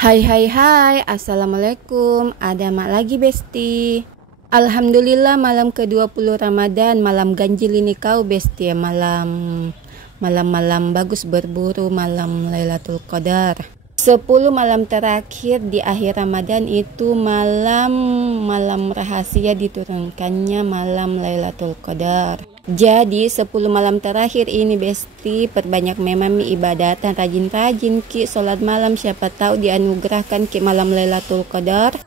Hai hai hai, Assalamualaikum. Ada mak lagi besti. Alhamdulillah malam ke-20 Ramadan, malam ganjil ini kau besti. Malam bagus berburu, malam Lailatul Qadar. 10 malam terakhir di akhir Ramadan itu malam rahasia diturunkannya malam Lailatul Qadar. Jadi 10 malam terakhir ini besti, perbanyak memang ibadatan, rajin-rajin ki sholat malam, siapa tahu dianugerahkan ki malam Lailatul Qadar.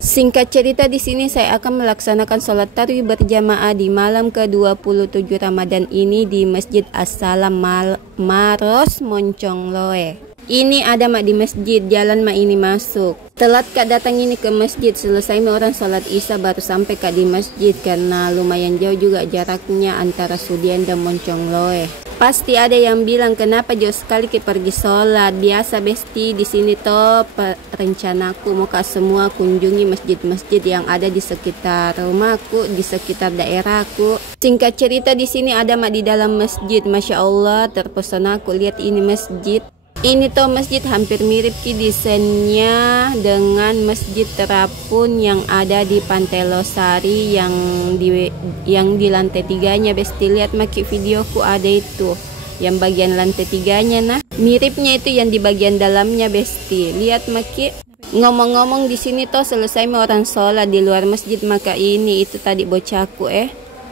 Singkat cerita di sini saya akan melaksanakan sholat tarawih berjamaah di malam ke-27 Ramadan ini di Masjid As-Salam Maros Moncong Loe. Ini ada mak di masjid, jalan mak ini masuk. Telat kak datang ini ke masjid, selesai orang sholat isya baru sampai kak di masjid karena lumayan jauh juga jaraknya antara Sudian dan Moncong Loe. Pasti ada yang bilang kenapa jauh sekali ke pergi sholat. Biasa besti, di sini toh rencanaku mau kak semua kunjungi masjid-masjid yang ada di sekitar rumahku, di sekitar daerahku. Singkat cerita di sini ada mak di dalam masjid, masya Allah terpesona aku lihat ini masjid. Ini tuh masjid hampir mirip ki desainnya dengan masjid terapun yang ada di Pantai Losari yang di lantai 3-nya besti. Lihat maki videoku ada itu yang bagian lantai 3-nya, nah miripnya itu yang di bagian dalamnya besti. Lihat maki. Ngomong-ngomong di sini tuh selesai orang sholat di luar masjid, maka ini itu tadi bocahku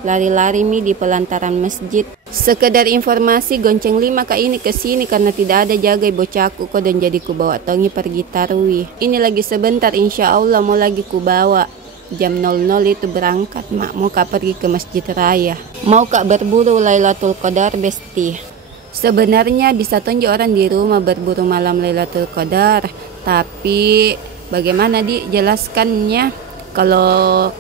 lari-lari di pelantaran masjid. Sekedar informasi, gonceng 5 kak ini kesini karena tidak ada jaga bocahku kok, dan jadi ku bawa tongi pergi tarawih. Ini lagi sebentar insya Allah mau lagi ku bawa. Jam 00 itu berangkat mak, mau kak pergi ke masjid raya. Mau kak berburu Lailatul Qadar besti. Sebenarnya bisa tunjuk orang di rumah berburu malam Lailatul Qadar, tapi bagaimana dijelaskannya? Kalau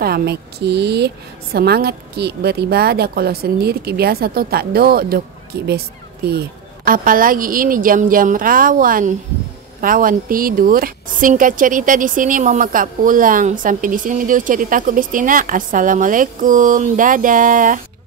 rame ki semangat ki beribadah, kalau sendiri ki biasa tuh tak dok ki besti. Apalagi ini jam-jam rawan tidur. Singkat cerita di sini mau maka pulang. Sampai di sini dulu ceritaku bestina. Assalamualaikum, dadah.